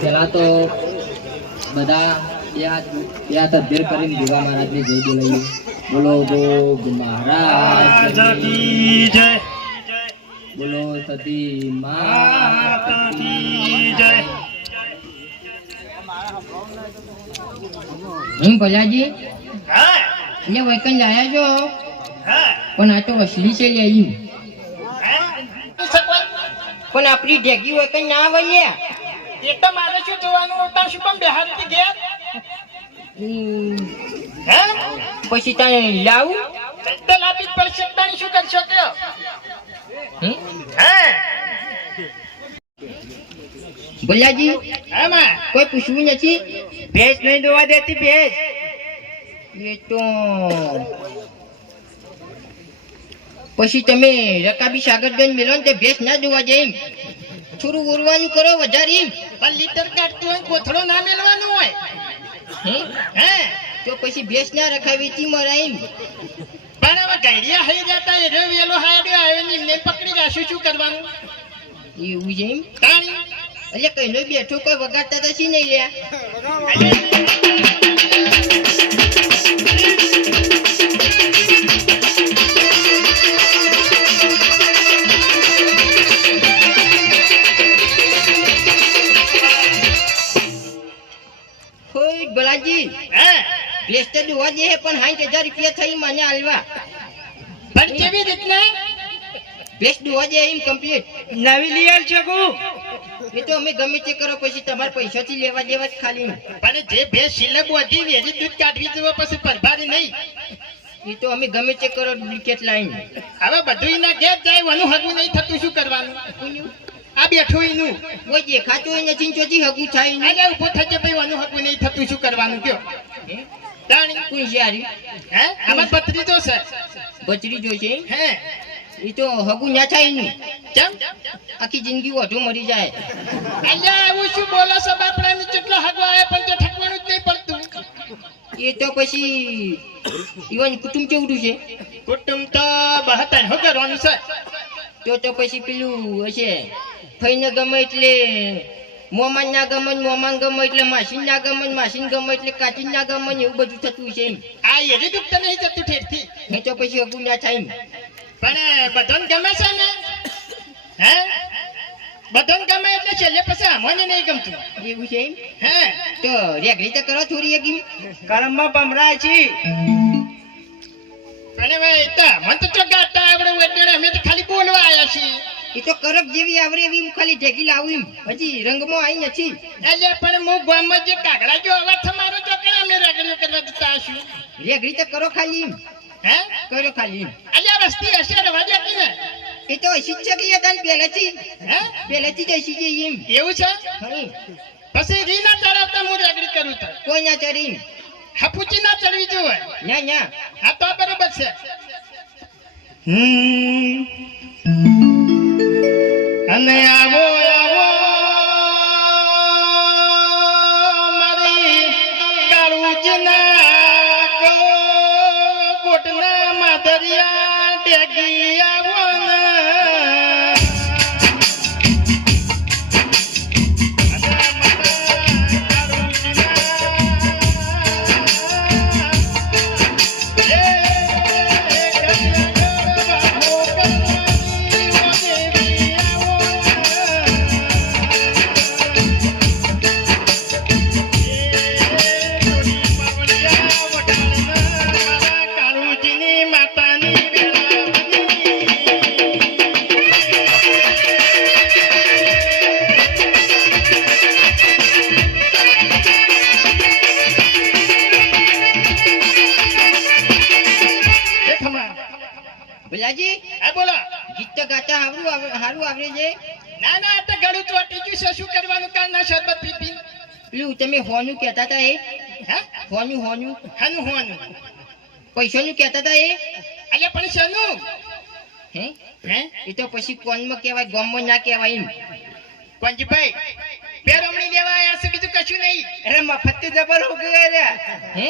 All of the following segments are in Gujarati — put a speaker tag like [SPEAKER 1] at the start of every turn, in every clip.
[SPEAKER 1] પેલા તો બધા બે હાથ કરીને ભેગા મહારાજને જય બોલાવીએ. બોલો ગોગ મહારાજ. બોલો સતી જય. હું ભલાજી? અહીંયા વૈકન લાયા છો? પણ આ તો અસલી છે લઈ પણ આપણી ઢેગી વૈકન ના આવે લ્યા
[SPEAKER 2] તો મારે શું જોવાનું ઉલટા શું કેમ બિહારથી ઘેર?
[SPEAKER 1] પછી તને લાવું?
[SPEAKER 2] તો પડશે શું કરશો
[SPEAKER 1] ભલાજી કોઈ પૂછવું નથી?
[SPEAKER 2] ભેજ નહીં દોવા દેતી ભેજ.
[SPEAKER 1] એ તો પછી તમે રકાબી સાગરગંજ મેલો ને તે ભેંસ ના જોવા જઈ એમ. થોડું ઉરવાનું કરો વધારે
[SPEAKER 2] પણ લીટર કાઢતું હોય કોથળો ના મેલવાનું હોય.
[SPEAKER 1] હે? તો પછી ભેંસ ના રખાવી તી એમ.
[SPEAKER 2] પણ હવે ગઈડિયા હઈ જતા એ રે વેલો હાડ્યો આવે ને એમને પકડી જાશું શું કરવાનું?
[SPEAKER 1] એવું છે એમ?
[SPEAKER 2] તાણી.
[SPEAKER 1] એટલે કઈ બેઠો કોઈ વગાડતા તો શી નહીં લ્યા હોય ભલાજી
[SPEAKER 2] હે
[SPEAKER 1] પ્લેસ્ટર જોવા જઈએ પણ સાઠ હજાર રૂપિયા થઈ મને હાલવા
[SPEAKER 2] પણ કેવી રીતના?
[SPEAKER 1] ભેંસ જોવા જઈએ એમ કમ્પ્લીટ
[SPEAKER 2] નવી લીયર શકું
[SPEAKER 1] એ તો અમે ગમે તે કરો પછી તમારા પૈસાથી લેવા જેવા જ ખાલી
[SPEAKER 2] પણ જે ભેજ સિલક વધી વેજી દૂધ કાઢવી જવા પછી પરભારી નહીં.
[SPEAKER 1] એ તો અમે ગમે તે કરો ડુપ્લિકેટ લાઈન
[SPEAKER 2] હવે બધું એના ગેપ જાય વનું હગું નહીં થતું શું કરવાનું? આ બેઠું એનું.
[SPEAKER 1] કોઈ દેખાતું ય નથી ને ચોથી હગું થાય ને.
[SPEAKER 2] અરે ઊભો થજે ભાઈ વનું હગું નહીં થતું શું કરવાનું કયો? તાણી
[SPEAKER 1] કોઈ
[SPEAKER 2] હે? આમાં પત્રીજો છે.
[SPEAKER 1] બચડી જોશે
[SPEAKER 2] હે?
[SPEAKER 1] એ તો હગું ના થાય ને
[SPEAKER 2] કેમ
[SPEAKER 1] આખી જિંદગી વધુ મરી જાય.
[SPEAKER 2] અલ્યા એવું શું બોલો છો? બાપડાને કેટલો હગો આવે પણ તો ઠકવાનું જ નહીં પડતું.
[SPEAKER 1] એ તો પછી ઈવન કુટુંબ કેવડું છે?
[SPEAKER 2] કુટુંબ તો બહતર હો કરવાનું છે?
[SPEAKER 1] તો તો પછી પેલું હશે ફઈને ગમે એટલે મોમાન ના ગમે મોમાન ગમે એટલે માસીન ના ગમે માસીન ગમે એટલે કાચીન ના ગમે એવું બધું થતું છે એમ.
[SPEAKER 2] આ એરી દુઃખ તો નહીં જતું ઠેરથી.
[SPEAKER 1] એ તો પછી અગુ ના થાય
[SPEAKER 2] પણ બધોન ગમે છે ને? હે? બધોન ગમે એટલે છેલ્લે પછી અમને નહીં ગમતું.
[SPEAKER 1] એવું છે એમ?
[SPEAKER 2] હે?
[SPEAKER 1] તો રેગડી તો કરો થોડી એક એમ
[SPEAKER 2] કરમમાં બમરા છે. પણ હવે એ તો મને તો ચોગાતા આવડે એટલે અમે તો ખાલી બોલવા આવ્યા છીએ.
[SPEAKER 1] એ તો કરક જેવી આવરે એવી હું ખાલી ઢેકી લાવું એમ. હજી રંગમાં આવી નથી.
[SPEAKER 2] એટલે પણ હું ગામમાં જે કાગડા જો હવે તમારો જો કે અમે રેગડીઓ કરવા જતા છું
[SPEAKER 1] રેગડી તો કરો ખાલી એમ.
[SPEAKER 2] હે?
[SPEAKER 1] કરો ખાલી એમ.
[SPEAKER 2] એટલે વસ્તી હશે રવા દેતી ને
[SPEAKER 1] એ તો શિક્ષક એ તને પહેલેથી.
[SPEAKER 2] હે?
[SPEAKER 1] પહેલેથી જ હસી એમ.
[SPEAKER 2] એવું છે? પછી રી ના ચડાવતા હું રેગડી કરું તો.
[SPEAKER 1] કોઈ ના ચડી
[SPEAKER 2] હપુચી ના ચડવી જોવે.
[SPEAKER 1] ના ના
[SPEAKER 2] આ તો બરોબર છે. હમ. અને આવો આવો. મારી કાળુજના કોટના માધરિયા ટેગી આવો.
[SPEAKER 1] તમે હોનું કહેતા હતા એ?
[SPEAKER 2] હા?
[SPEAKER 1] હોનું હોનું
[SPEAKER 2] હાનું હોનું.
[SPEAKER 1] પૈસાનું કહેતા હતા એ?
[SPEAKER 2] અલ્યા પણ શાનું
[SPEAKER 1] હે?
[SPEAKER 2] હે?
[SPEAKER 1] એ તો પછી કોનમાં કહેવાય? ગામમાં ના કહેવાય એમ.
[SPEAKER 2] પંચભાઈ બે રમણી દેવા આવ્યા છે બીજું કશું નહીં.
[SPEAKER 1] અરે મફત જબર હો ગયા હે?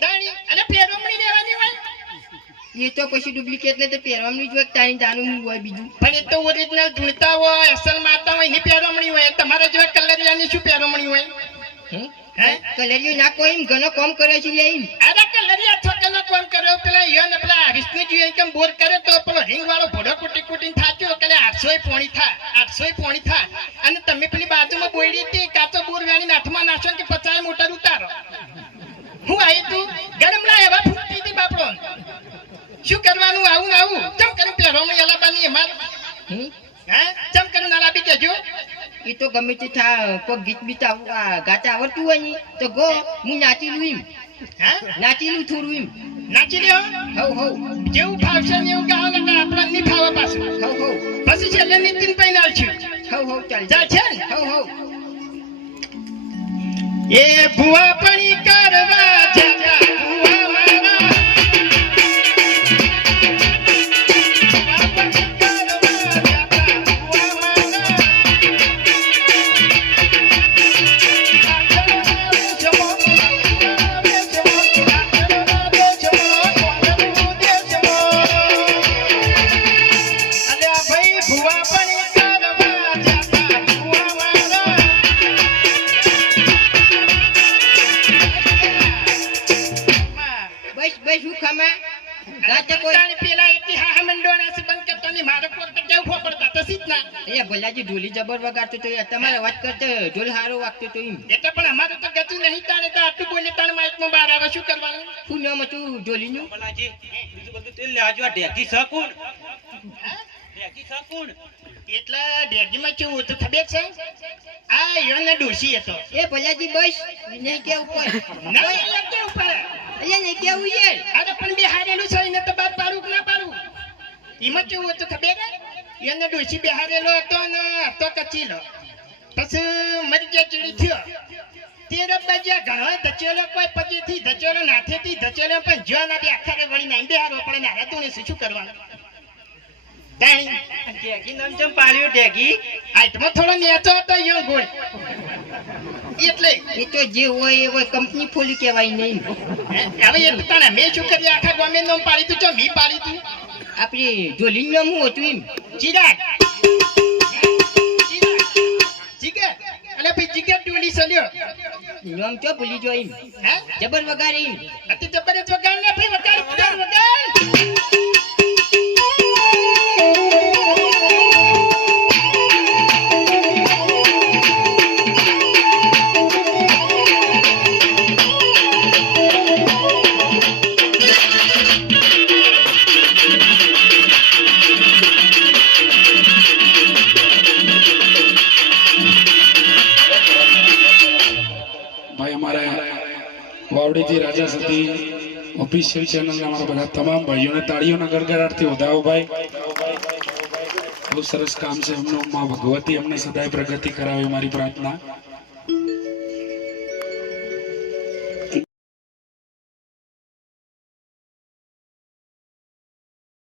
[SPEAKER 2] તાણી અને પેરમણી લેવાની હોય?
[SPEAKER 1] એ તો પછી ડુપ્લિકેટ ને તો પહેરવાનું જો તાણી હું હોય બીજું.
[SPEAKER 2] પણ એ તો ઓરિજિનલ ધૂણતા હોય અસલ માતા હોય એની પેરમણી હોય. તમારે જો કલરિયાની શું પેરમણી હોય?
[SPEAKER 1] કલરિયું ના કોઈ ઘણો કોમ કર્યો છે એમ.
[SPEAKER 2] અરે કલરિયા છોકરાનો કોમ કર્યો પેલા યો ને પેલા વિષ્ણુજી એકમ બોર કરે તો પેલો વાળો ભોડો કુટી કુટીને થાચ્યો, કે આઠસો પોણી થા આઠસો પોણી થા અને તમે પેલી બાજુમાં બોયડી હતી કાચો બોર વેણી હાથમાં નાખો ને કે પચાસ મોટર ઉતારો હું આવી તું ગરમલા એવા ફૂટતી હતી બાપડો શું કરવાનું આવું ને આવું ચમ કરું પહેરવામાં અલાબાની અમાર
[SPEAKER 1] હે
[SPEAKER 2] હા ચમ કરું ના લાબી કેજો
[SPEAKER 1] એ તો ગમે તે થા કોઈ ગીત બીત આવ- ગાતા આવડતું હોય ને તો ગો હું નાચી લઉં એમ.
[SPEAKER 2] હા?
[SPEAKER 1] નાચી લઉં થોડું એમ.
[SPEAKER 2] નાચી લ્યો?
[SPEAKER 1] હવ હવ.
[SPEAKER 2] જેવું ફાવશે ને એવું ગાવ ને આપણા નહીં ફાવે પાછું.
[SPEAKER 1] હવ હવ.
[SPEAKER 2] પછી છેલ્લે નીતિન ભાઈ નાલ છે.
[SPEAKER 1] હવ હવ ચાલ.
[SPEAKER 2] ચાલ છે
[SPEAKER 1] હવ હવ.
[SPEAKER 2] એ ભુવા પણી કરવા જતા.
[SPEAKER 1] બસ હું ખમા ગાતા કોઈ
[SPEAKER 2] પેલા ઇતિહાસ મંડોળા છે બંધ કરતો નહીં મારો કોટ તો કેવું ના.
[SPEAKER 1] એ ભલાજી ઢોલી જબર વગાડતો તો તમારે વાત કરતો ઢોલ હારો વાગતો તો એમ.
[SPEAKER 2] એટલે પણ અમારું તો ગતું નહીં તાણે તો આટલું બોલે તાણે માઇકમાં બહાર આવે શું કરવાનું?
[SPEAKER 1] શું નામ હતું ઢોલીનું?
[SPEAKER 3] ભલાજી, બીજું બધું તેલ લેવા ઢેકી શકું.
[SPEAKER 2] એટલે ડેગીમાં કેવું હતું ખબર છે? આ યોને ડોશી હતો.
[SPEAKER 1] એ ભલાજી બસ નહીં કે ઉપર
[SPEAKER 2] ના એટલે કેવું પડે?
[SPEAKER 1] અલ્યા નહીં કેવું યાર
[SPEAKER 2] અરે પણ બિહારેલું છે એને તો બાદ પાડું કે ના પાડું? એમાં કેવું હતું ખબર એને ડોશી બિહારેલો હતો ને હતો કચીલો. પછી મરી ગયા ચીડી થયો. તેર બજ્યા ઘણો ધચેલો કોઈ પચીથી ધચેલો નાથેથી ધચેલો પણ જ્યાં ના બે આખરે વળી નાઈ બિહારવો પડે ને હારે તું શું કરવાનું?
[SPEAKER 3] આ ઢેકી નામ ચમ પાડ્યું, ઢેકી?
[SPEAKER 2] હાઈટમાં થોડો નેચો હતો યો ગોળ. એટલે.
[SPEAKER 1] એ તો જે હોય એ હોય કંપની ફોલી કહેવાય નહીં.
[SPEAKER 2] હવે એ તને મેં શું કરી આખા ગામે નામ પાડી તું ચો મી પાડી તું?
[SPEAKER 1] આપણી ઢોલીનું નામ હું હતું એમ?
[SPEAKER 2] ચિરાગ. ચિરાગ. અલે ભાઈ ટોલી સલ્યો
[SPEAKER 1] નામ ચો ભૂલી જો એમ?
[SPEAKER 2] હે?
[SPEAKER 1] જબર વગાડે એમ?
[SPEAKER 2] અતિ જબરદસ્ત વગાડ ને ભાઈ વગાડ વગાડ વગાડ.
[SPEAKER 4] ઓફિશિયલ ચેનલના અમારા બધા તમામ ભાઈઓને તાળીઓના ગડગડાટથી વધાવો ભાઈ. બહુ સરસ કામ છે એમનું. માં ભગવતી અમને સદાય પ્રગતિ કરાવે મારી પ્રાર્થના.